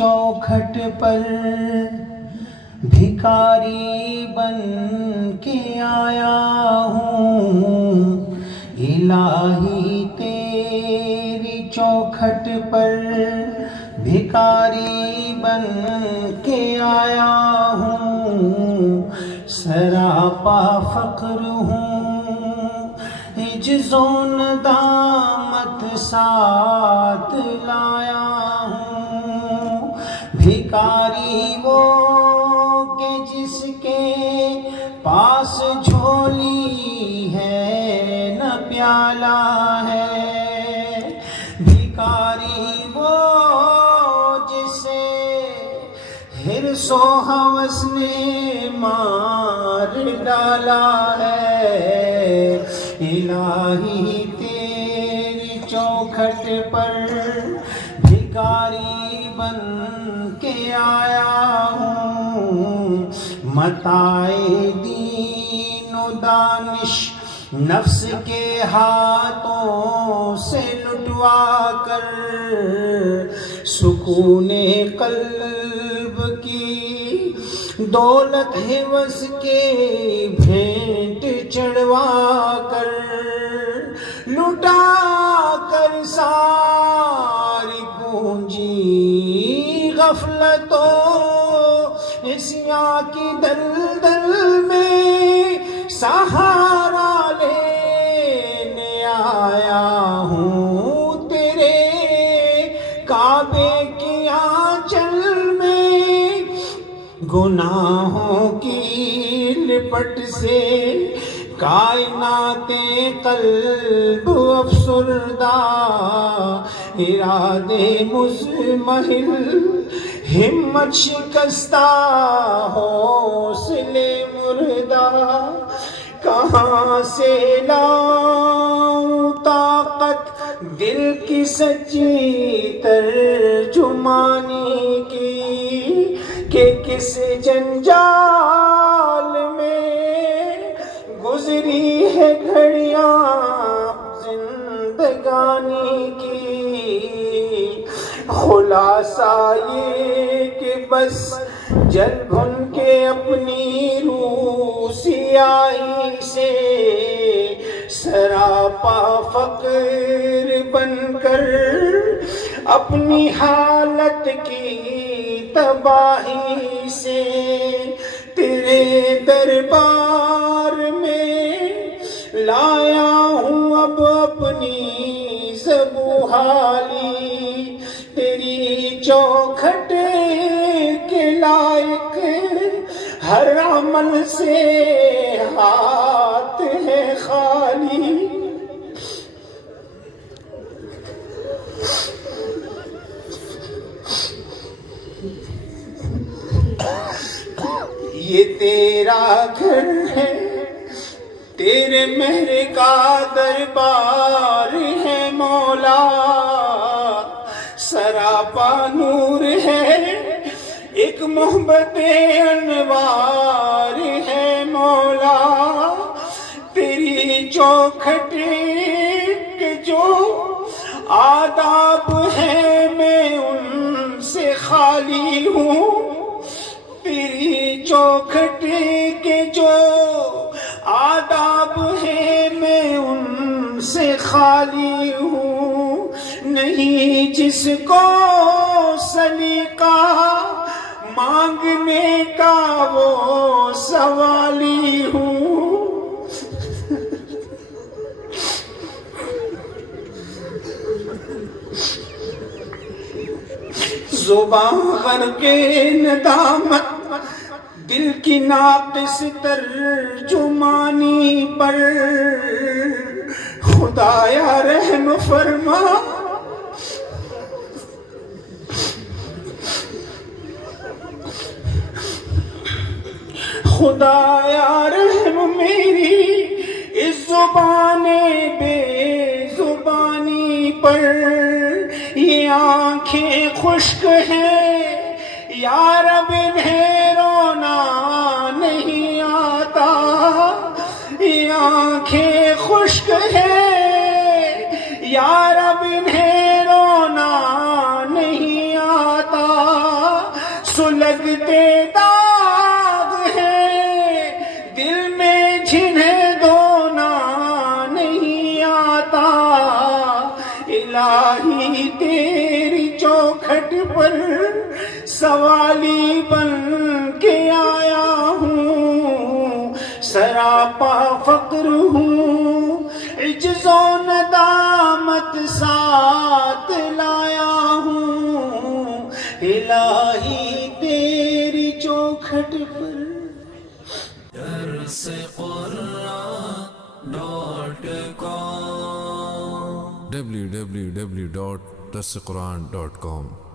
چوکھٹ پر بھکاری بن کے آیا ہوں، الہی تیری چوکھٹ پر بھکاری بن کے آیا ہوں، سراپا فقر ہوں، عجز و ندامت ساتھ لایا ہوں، بھکاری وہ کہ جس کے پاس جھولی ہے نہ پیالہ ہے، بھکاری وہ جسے حرص و ہوس نے مار ڈالا ہے، الہی تیری چوکھٹ پر بھکاری بن کے آیا ہوں، متاع دین و دانش نفس کے ہاتھوں سے لٹوا کر، سکون قلب کی دولت حوض کے بھینٹ چڑھوا کر، لٹا کر ساری پونجی غفلت و عصیاں کی دلدل میں سہارا لینے آیا ہوں، تیرے کعبے کی آنچل میں گناہوں کی لپٹ سے کائنات قلب افسردہ، ارادے مزمحل ہمت شکستہ، حوصلے مردہ، کہاں سے لاؤں طاقت دل کی سچی ترجمانی کی، کہ کس جنجال میں گزری ہے گھڑیاں زندگانی کی، خلاصہ یہ کہ بس جل بھن کے اپنی روح سیاہی سے، سراپا فقر بن کر اپنی حالت کی تباہی سے، تیرے دربار میں لایا ہوں اب اپنی زبوں حالی، تیری چوکھٹ کے لائق ہر عمل سے ہاتھ ہے خالی، یہ تیرا گھر ہے، تیرے مہر کا دربار ہے مولا، سراپا نور ہے، ایک محبت انوار ہے مولا، تیری چوکھٹ کے جو آداب ہیں میں ان سے خالی ہوں، تیری چوکھٹ کے جو آداب ہیں میں ان سے خالی ہوں، نہیں جس کو سلیقہ مانگنے کا وہ سوالی ہوں، زبان غرق ندامت دل کی ناقص ترجمانی پر، خدایا رحم فرما، خدایا رحم میری اس زبان بے زبانی پر، یہ آنکھیں خشک ہیں یا رب انہیں رونا نہیں آتا، یہ آنکھیں خشک ہیں یا رب انہیں رونا نہیں آتا، لگتے داغ ہیں دل میں جنہیں دھونا نہیں آتا الہی تیری چوکھٹ پر سوالی بن کے آیا ہوں سراپا فقر ہوں عجز و ندامت ساتھ لایا ہوں الہی تیری چوکھٹ پر درس قرآن .com www.darsequran.com